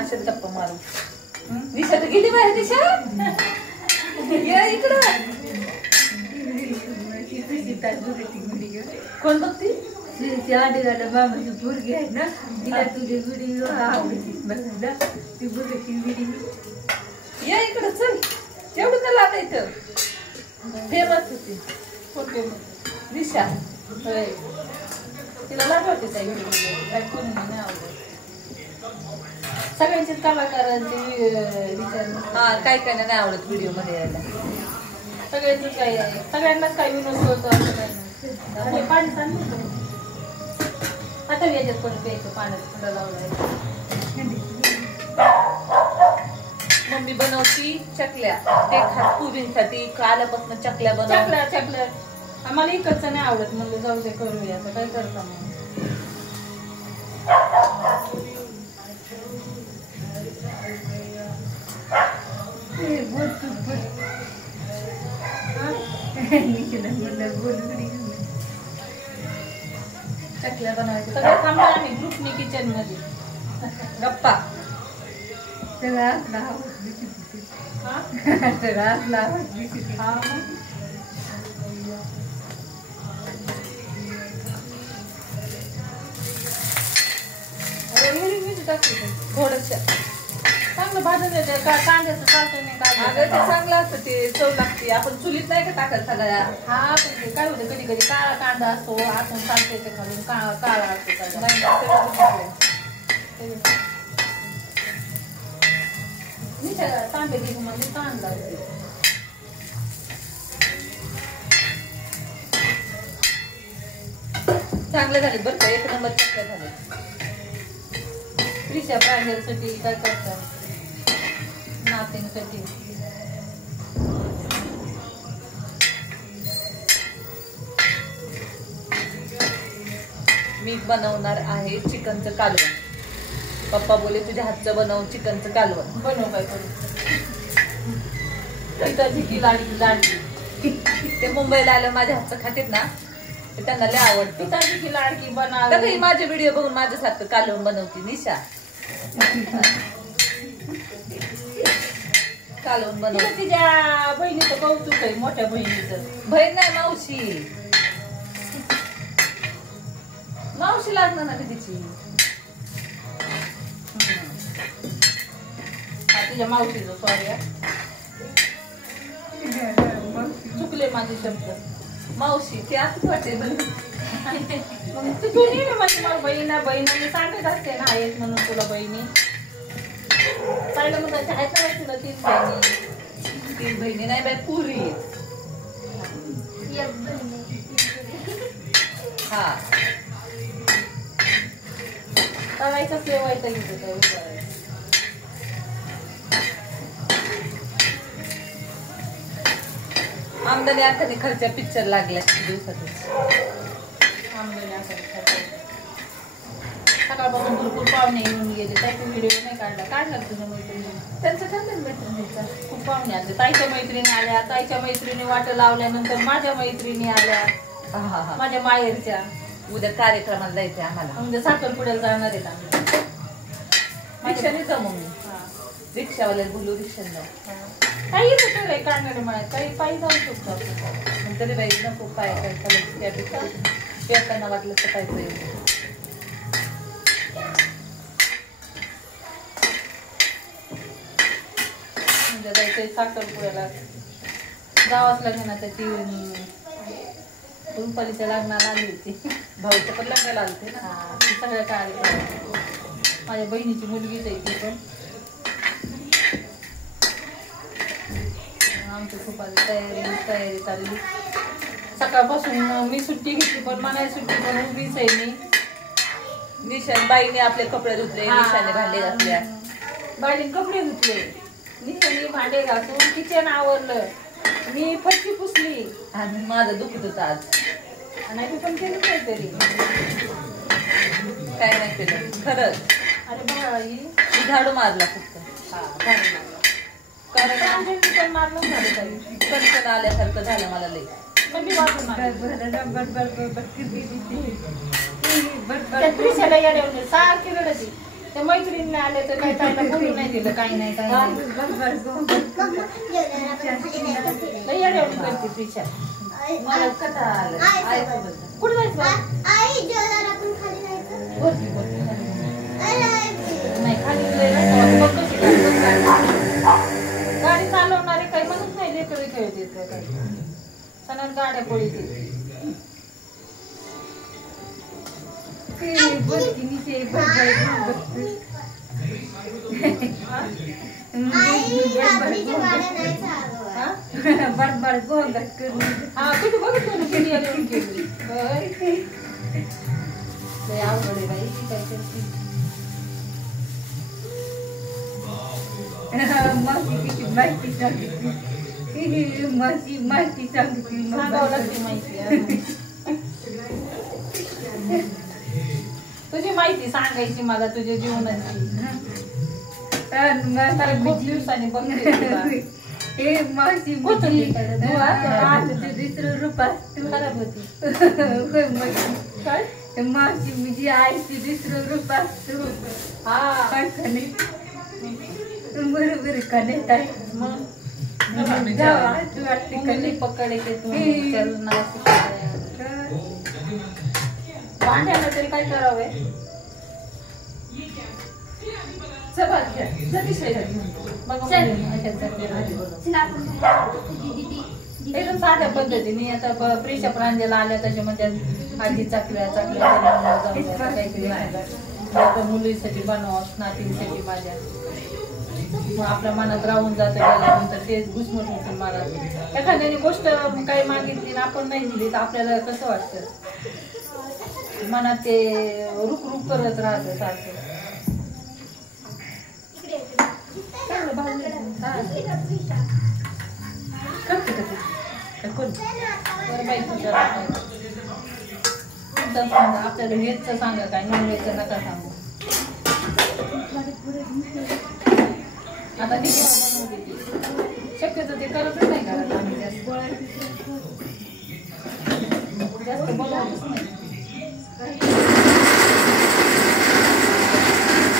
अशात गप्पा मारू. दिशा तर गेली बाहेर. दिशा ये इकडं. कोण बघती? मामाची पोरगी आहे ना, तिला तुझे व्हिडिओ आवडतील बघायला. ती बघायची व्हिडिओ. ये इकडं चल. एवढं तर लाटा इथं फेमस होती. कोण फेमस? दिशा. होय तिला लाट होती त्या व्हिडिओ. काय कोणी नाही आवडत. सगळ्यांचे कलाकारांचे विचार. हा काय काय नाही आवडत व्हिडिओ मध्ये यायला. सगळ्यांच काय आहे, सगळ्यांनाच काय विनोद करतो असं काही नाही. पाणी सांगितलं आता याच्यात पण प्यायचं. पाण्यात थंड लावलाय. मम्मी बनवती चकल्या. ते खास पुरींसाठी कालपासून चकल्या बनव. चकल्या आम्हाला इकडचं नाही आवडत. म्हणलं जाऊ दे करूया. आता काय करता मग. चकल्या बनवायचं सगळं थांबलो आम्ही ग्रुपनी किचन मध्ये गप्पा. थोडस चांगलं भाजून देते का कांद्याचं चालतं नाही. काय चांगलं असतं ते चव लागते. आपण चुलीत नाही का टाकत सगळ्या. हा पण ते काय होतं कधी कधी काळा कांदा असतो आतून चालते ते खालून काळा असतो. मी तांबे घेऊन म्हणजे कांदा चांगले झाले बरं का. एक नंबर चकल्या झाले. त्रिशा प्रांजलसाठी काय करतात नातींसाठी. मी बनवणार आहे चिकनचं कालवण. पप्पा बोले तुझ्या हातचं बनव चिकनचं कालवण. बनव काय करू. लाडकी ते मुंबईला आलं माझ्या हातचं खातेत ना ते त्यांना लय आवडतं. पिताची लाडकी बनव. माझे व्हिडिओ बघून माझ्यासारखं कालवण बनवती निशा. कालवण बनव. तिच्या बहिणीचं कौतुक आहे. मोठ्या बहिणीचं. बहीण नाही मावशी. मावशी लागणार ना तिची. तुझ्या मावशीचं सॉरी चुकले माझे शब्द. मावशी ते असंच वाटते. मला बहिणी सांगत असते ना आहेत म्हणून तुला बहिणी. पाहिलं मग त्याच्या आहेत ना तुला 3 बहिणी. 3 बहिणी नाही बाई पुरी. हा करायचंच लेवायचं इथं. आमदानी अर्थाने खर्च पिक्चर लागल्या दिवसातच. आमदानी अर्थाने खर्च. सकाळपासून भरपूर पाहुणे येऊन गेले. काही व्हिडिओ नाही काढला. काय करतो तुझ्या मैत्रिणी. त्यांचं ठरलं मैत्रिणीचा. खूप पाहुणे आले. ताईच्या मैत्रिणी आल्या. ताईच्या मैत्रिणी वाट लावल्यानंतर माझ्या मैत्रिणी आल्या. माझ्या माहेरच्या. उद्या कार्यक्रमाला जायचंय आम्हाला. म्हणजे साखरपुड्याला जाणार आहेत आम्ही. रिक्षाने जाऊ मग. रिक्षावाल्याला बोलू. रिक्षाने जाऊ. काही होतं रे काढणारे म्हणा. काही पायी जाऊ शकतो आपण. तरी बाई नको पाय काय चालायचं त्यापेक्षा पेताना वाटलं तर काय पाहिजे. म्हणजे जायचंय साखरपुड्याला. गावाच लग्न त्याची रुपालीच्या लग्नाला आली होती. भाऊच्या पण लग्नाला आलते ना. ती सगळ्या कार्यक्रम. माझ्या बहिणीची मुलगीच आहे ती पण. आमची खूप तयारी चालली. सकाळपासून मी सुट्टी घेतली पण मला सुट्टी पण उभीच आहे मी. निशाने बाईने आपले कपडे धुतले. निशाने भांडे घातल्या. बाईने कपडे धुतले. निशाने भांडे घासून किचन आवरलं. मी फरशी पुसली. आणि माझं दुखत होतं आज. आणि तू पण केलं काहीतरी. काय नाही केलं खरंच. अरे बाई झाडू मारला फक्त. हा झाडू मारला. कारण पण मारलं झालं काही. कणकण आल्यासारखं झालं मला लई. मी वाटून सारखी रडती. त्या मैत्रिणीने आले तर काही ताईला बोलू नाही दिलं, काही नाही काही नाही. लई येड्यावानी करते प्रिशा. मला कथा आलं आईसोबत. कुठं जायचं बाळा? वरती, वरती. नाही खाली लई रस्त्यावर बघ कशी गाडी चालवणारे काही म्हणत नाही, लेकरं खेळत येत काही सणात गाड्या पळीत येत. बडबड गोंगाट करून हा किती बघितलं ना किती येऊन केली. लय अवघड आहे बाई काय करते. मावशी किती माहिती सांगितली, माहिती सांगितली. सांगावं लागते माहिती. तुझी माहिती सांगायची मला तुझ्या जीवनाची. खूप दिवसांनी बघते तुला. हे मावशी दुसरं रूप असतं खराब होती काय मावशी म्हणजे आईची दुसरं रूप असतो. हा बरोबर का नाही ताई? मग वाटते मम्मीने पकडे के तू चलना शिकाय. भांड्याला तरी काय करावे. चपात घ्या एकदम साध्या पद्धतीने. आता प्रेशा प्रांजला आल्या त्याच्यामध्ये आधी चाकल्या काहीतरी आता मुलीसाठी बनवा, नातींसाठी माझ्या. मग आपल्या मनात राहून जातं गेल्यानंतर ते घुसमट होतं मला. एखाद्याने गोष्ट काही मागितली ना आपण नाही दिली तर आपल्याला कसं वाटतं, मनात ते रुक रुक करत राहतं सारखं. आपल्याला व्हेजचं सांगा काय, नॉन व्हेजचं नका सांगू. आता शक्यतो ते करतच नाही करत आम्ही जास्त बनवतच नाही.